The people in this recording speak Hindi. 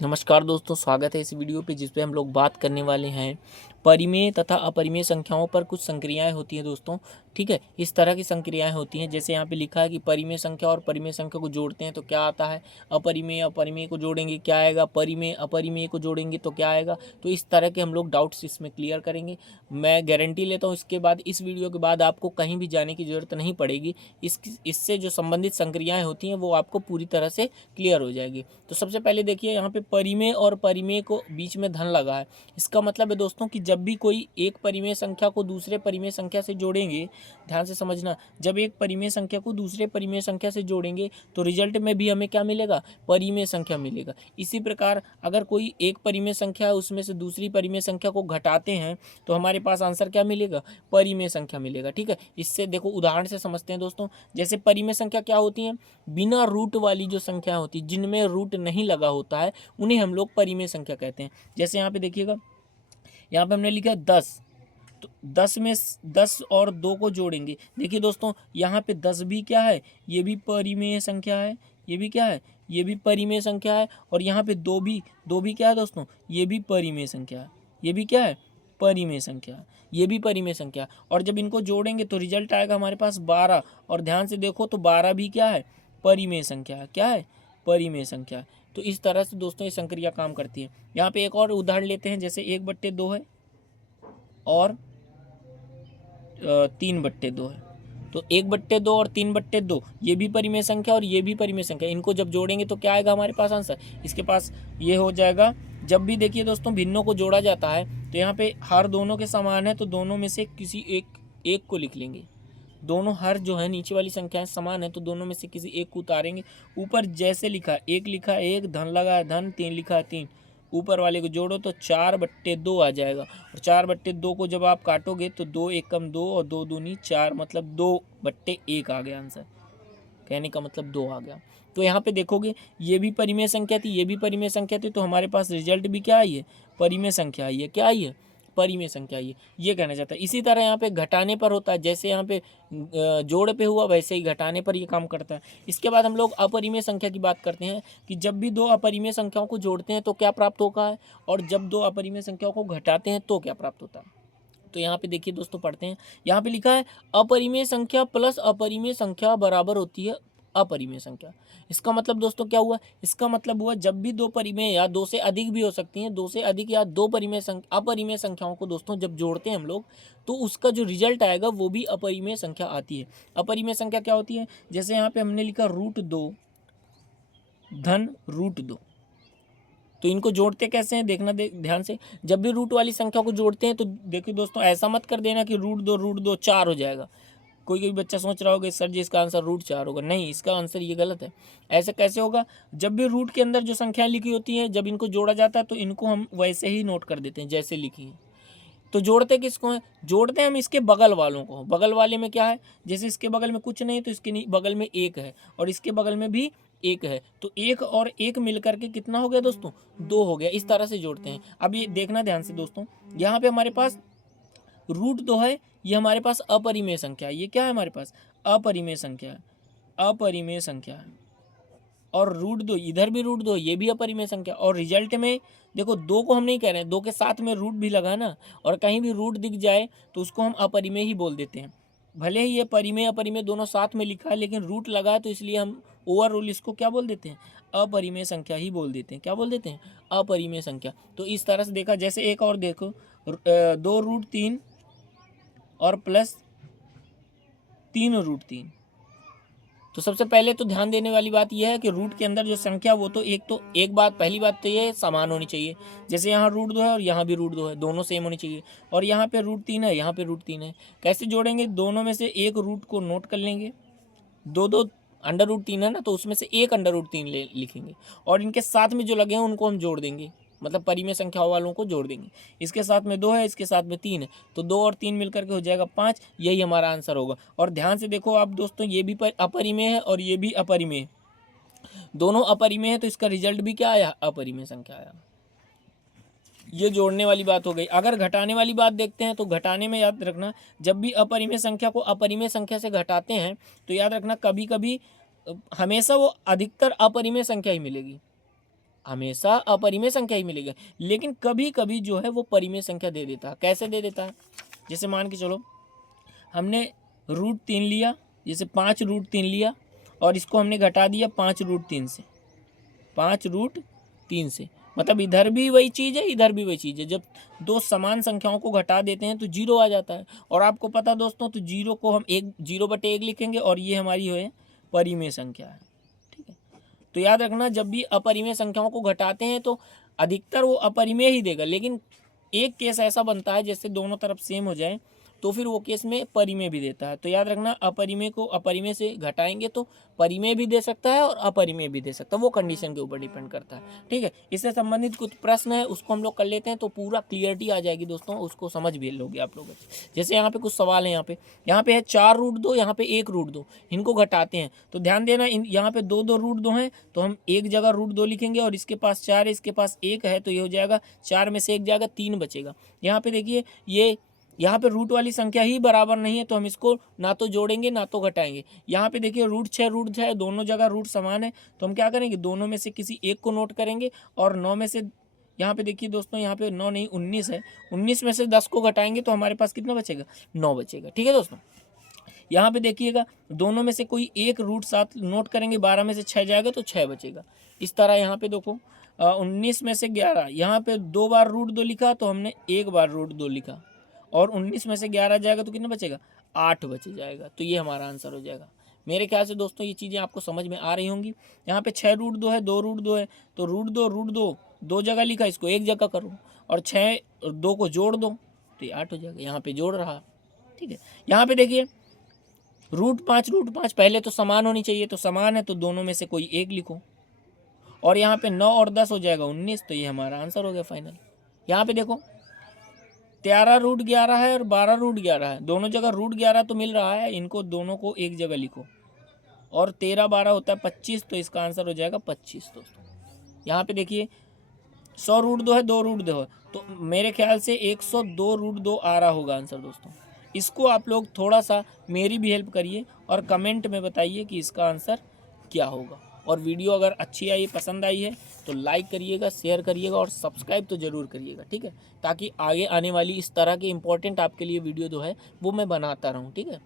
नमस्कार दोस्तों, स्वागत है इस वीडियो पे जिस पे हम लोग बात करने वाले हैं परिमेय तथा अपरिमेय संख्याओं पर। कुछ संक्रियाएं होती हैं दोस्तों, ठीक है। इस तरह की संक्रियाएं होती हैं, जैसे यहाँ पे लिखा है कि परिमेय संख्या और परिमेय संख्या को जोड़ते हैं तो क्या आता है, अपरिमेय अपरिमेय को जोड़ेंगे क्या आएगा, परिमेय अपरिमेय को जोड़ेंगे तो क्या आएगा। तो इस तरह के हम लोग डाउट्स इसमें क्लियर करेंगे। मैं गारंटी लेता हूँ इसके बाद, इस वीडियो के बाद आपको कहीं भी जाने की ज़रूरत नहीं पड़ेगी। इससे जो संबंधित संक्रियाएँ होती हैं वो आपको पूरी तरह से क्लियर हो जाएगी। तो सबसे पहले देखिए, यहाँ पे परिमेय और परिमेय को बीच में धन लगा है। इसका मतलब है दोस्तों कि जब भी कोई एक परिमेय संख्या को दूसरे परिमेय संख्या से जोड़ेंगे, ध्यान से समझना, जब एक परिमेय संख्या को दूसरे परिमेय संख्या से जोड़ेंगे तो रिजल्ट में भी हमें क्या मिलेगा, परिमेय संख्या मिलेगा। इसी प्रकार अगर कोई एक परिमेय संख्या है उसमें से दूसरी परिमेय संख्या को घटाते हैं तो हमारे पास आंसर क्या मिलेगा, परिमेय संख्या मिलेगा, ठीक है। इससे देखो उदाहरण से समझते हैं दोस्तों। जैसे परिमेय संख्या क्या होती है, बिना रूट वाली जो संख्या होती है, जिनमें रूट नहीं लगा होता है, उन्हें हम लोग परिमेय संख्या कहते हैं। जैसे यहाँ पे देखिएगा, यहाँ पे हमने लिखा है 10, तो 10 में 10 और 2 को जोड़ेंगे। देखिए दोस्तों, यहाँ पे 10 भी क्या है, ये भी परिमेय संख्या है, ये भी क्या है, ये भी परिमेय संख्या है। और यहाँ पे 2 भी क्या है दोस्तों, ये भी परिमेय संख्या है, ये भी क्या है, परिमेय संख्या, ये भी परिमेय संख्या। और जब इनको जोड़ेंगे तो रिजल्ट आएगा हमारे पास 12। और ध्यान से देखो तो 12 भी क्या है, परिमेय संख्या है, क्या है, परिमेय संख्या। तो इस तरह से दोस्तों ये संक्रिया काम करती है। यहाँ पे एक और उदाहरण लेते हैं, जैसे 1/2 है और 3/2 है। तो 1/2 और 3/2 ये भी परिमेय संख्या और ये भी परिमेय संख्या, इनको जब जोड़ेंगे तो क्या आएगा हमारे पास आंसर, इसके पास ये हो जाएगा। जब भी देखिए दोस्तों भिन्नों को जोड़ा जाता है तो यहाँ पे हर दोनों के समान है तो दोनों में से किसी एक को लिख लेंगे। दोनों हर जो है नीचे वाली संख्याएं समान है तो दोनों में से किसी एक को उतारेंगे। ऊपर जैसे लिखा है, एक लिखा है एक, धन लगा है धन, 3 लिखा है 3, ऊपर वाले को जोड़ो तो 4/2 आ जाएगा। और 4/2 को जब आप काटोगे तो 2 एकम 2 और 2 दूनी 4, मतलब 2/1 आ गया आंसर। कहने का मतलब 2 आ गया। तो यहाँ पे देखोगे ये भी परिमेय संख्या थी, ये भी परिमेय संख्या थी, तो हमारे पास रिजल्ट भी क्या आई है, परिमेय संख्या आई है, क्या आई है, परिमेय संख्या आई है, ये कहना चाहता है। इसी तरह यहाँ पे घटाने पर होता है, जैसे यहाँ पे जोड़ पे हुआ वैसे ही घटाने पर ये काम करता है। इसके बाद हम लोग अपरिमेय संख्या की बात करते हैं कि जब भी दो अपरिमेय संख्याओं को जोड़ते हैं तो क्या प्राप्त होगा है, और जब दो अपरिमेय संख्याओं को घटाते हैं तो क्या प्राप्त होता है। तो यहाँ पे देखिए दोस्तों, पढ़ते हैं। यहाँ पे लिखा है अपरिमेय संख्या प्लस अपरिमेय संख्या बराबर होती है अपरिमेय संख्या। इसका मतलब दोस्तों क्या हुआ, इसका मतलब हुआ जब भी दो परिमेय या दो से अधिक भी हो सकती हैं, दो से अधिक या दो परिमेय अपरिमेय संख्याओं को दोस्तों जब जोड़ते हैं हम लोग तो उसका जो रिजल्ट आएगा वो भी अपरिमेय संख्या आती है। अपरिमेय संख्या क्या होती है, जैसे यहाँ पे हमने लिखा √2 धन √2, तो इनको जोड़ते कैसे हैं देखना, ध्यान से। जब भी रूट वाली संख्या को जोड़ते हैं तो देखिए दोस्तों, ऐसा मत कर देना कि √2 4 हो जाएगा। कोई बच्चा सोच रहा होगा सर जी इसका आंसर √4 होगा, नहीं, इसका आंसर ये गलत है। ऐसे कैसे होगा, जब भी रूट के अंदर जो संख्या लिखी होती है जब इनको जोड़ा जाता है तो इनको हम वैसे ही नोट कर देते हैं जैसे लिखी है। तो जोड़ते किसको हैं, जोड़ते हैं हम इसके बगल वालों को। बगल वाले में क्या है, जैसे इसके बगल में कुछ नहीं तो इसके बगल में 1 है और इसके बगल में भी 1 है, तो 1 और 1 मिल करके कितना हो गया दोस्तों, 2 हो गया। इस तरह से जोड़ते हैं। अब ये देखना ध्यान से दोस्तों, यहाँ पे हमारे पास √2 है, ये हमारे पास अपरिमेय संख्या है। ये क्या है हमारे पास, अपरिमेय संख्या है, अपरिमेय संख्या है। और √2 इधर भी √2, ये भी अपरिमेय संख्या। और रिजल्ट में देखो 2 को हम नहीं कह रहे हैं, 2 के साथ में रूट भी लगा ना, और कहीं भी रूट दिख जाए तो उसको हम अपरिमेय ही बोल देते हैं। भले ही ये परिमेय अपरिमेय दोनों साथ में लिखा है लेकिन रूट लगा है तो इसलिए हम ओवरऑल इसको क्या बोल देते हैं, अपरिमेय संख्या ही बोल देते हैं। क्या बोल देते हैं, अपरिमेय संख्या। तो इस तरह से देखा। जैसे एक और देखो, 2√3 और प्लस 3√3। तो सबसे पहले तो ध्यान देने वाली बात यह है कि रूट के अंदर जो संख्या वो तो एक बात, पहली बात तो ये समान होनी चाहिए। जैसे यहाँ √2 है और यहाँ भी √2 है, दोनों सेम होनी चाहिए। और यहाँ पे √3 है, यहाँ पे √3 है। कैसे जोड़ेंगे, दोनों में से एक रूट को नोट कर लेंगे। दो √3 है ना, तो उसमें से एक √3 लिखेंगे और इनके साथ में जो लगे हैं उनको हम जोड़ देंगे, मतलब परिमेय संख्या वालों को जोड़ देंगे। इसके साथ में 2 है, इसके साथ में 3 है, तो 2 और 3 मिलकर के हो जाएगा 5। यही हमारा आंसर होगा। और ध्यान से देखो आप दोस्तों, ये भी अपरिमेय है और ये भी अपरिमेय है, दोनों अपरिमेय है, तो इसका रिजल्ट भी क्या आया, अपरिमेय संख्या आया। ये जोड़ने वाली बात हो गई। अगर घटाने वाली बात देखते हैं तो घटाने में याद रखना, जब भी अपरिमेय संख्या को अपरिमेय संख्या से घटाते हैं तो याद रखना कभी कभी हमेशा वो अधिकतर अपरिमेय संख्या ही मिलेगी। हमेशा अपरिमेय संख्या ही मिलेगा, लेकिन कभी कभी जो है वो परिमेय संख्या दे देता है। कैसे दे देता है? जैसे मान के चलो हमने √3 लिया, जैसे 5√3 लिया और इसको हमने घटा दिया 5√3 से, 5√3 से, मतलब इधर भी वही चीज़ है इधर भी वही चीज़ है। जब दो समान संख्याओं को घटा देते हैं तो 0 आ जाता है। और आपको पता दोस्तों, तो 0 को हम 0/1 लिखेंगे और ये हमारी है परिमेय संख्या है। ठीक है, तो याद रखना जब भी अपरिमेय संख्याओं को घटाते हैं तो अधिकतर वो अपरिमेय ही देगा, लेकिन एक केस ऐसा बनता है जैसे दोनों तरफ सेम हो जाए तो फिर वो केस में परिमेय भी देता है। तो याद रखना अपरिमेय को अपरिमेय से घटाएंगे तो परिमेय भी दे सकता है और अपरिमेय भी दे सकता है, वो कंडीशन के ऊपर डिपेंड करता है। ठीक है, इससे संबंधित कुछ प्रश्न है उसको हम लोग कर लेते हैं तो पूरा क्लियरिटी आ जाएगी दोस्तों, उसको समझ भी लोगे आप लोग। जैसे यहाँ पे कुछ सवाल है, यहाँ पे है 4√2, यहाँ पे 1√2, इनको घटाते हैं तो ध्यान देना यहाँ पे 2 हैं तो हम एक जगह √2 लिखेंगे और इसके पास 4 है इसके पास 1 है तो ये हो जाएगा 4 में से 1 जाएगा 3 बचेगा। यहाँ पे देखिए ये यहाँ पे रूट वाली संख्या ही बराबर नहीं है तो हम इसको ना तो जोड़ेंगे ना तो घटाएंगे। यहाँ पे देखिए √6 दोनों जगह रूट समान है तो हम क्या करेंगे, दोनों में से किसी एक को नोट करेंगे और 9 में से, यहाँ पे देखिए दोस्तों यहाँ पे 9 नहीं 19 है, 19 में से 10 को घटाएंगे तो हमारे पास कितना बचेगा, 9 बचेगा। ठीक है दोस्तों, यहाँ पे देखिएगा दोनों में से कोई एक √7 नोट करेंगे, 12 में से 6 जाएगा तो 6 बचेगा। इस तरह यहाँ पे देखो 19 में से 11, यहाँ पे 2 बार √2 लिखा तो हमने 1 बार √2 लिखा और 19 में से 11 जाएगा तो कितना बचेगा, 8 बच जाएगा। तो ये हमारा आंसर हो जाएगा। मेरे ख्याल से दोस्तों ये चीज़ें आपको समझ में आ रही होंगी। यहाँ पे 6√2 है, 2√2 है तो √2 दो जगह लिखा, इसको एक जगह करो और 6 और 2 को जोड़ दो तो ये 8 हो जाएगा, यहाँ पे जोड़ रहा। ठीक है, यहाँ पे देखिए √5 पहले तो समान होनी चाहिए, तो समान है तो दोनों में से कोई एक लिखो और यहाँ पे 9 और 10 हो जाएगा 19, तो ये हमारा आंसर हो गया फाइनल। यहाँ पे देखो 13√11 है और 12√11 है, दोनों जगह √11 तो मिल रहा है, इनको दोनों को एक जगह लिखो और 13 12 होता है 25, तो इसका आंसर हो जाएगा 25 दोस्तों। यहाँ पे देखिए 100√2 है, 2√2 है तो मेरे ख्याल से 102√2 आ रहा होगा आंसर दोस्तों। इसको आप लोग थोड़ा सा मेरी भी हेल्प करिए और कमेंट में बताइए कि इसका आंसर क्या होगा। और वीडियो अगर अच्छी आई, पसंद आई है तो लाइक करिएगा, शेयर करिएगा और सब्सक्राइब तो ज़रूर करिएगा। ठीक है, ताकि आगे आने वाली इस तरह के इम्पोर्टेंट आपके लिए वीडियो जो है वो मैं बनाता रहूँ। ठीक है।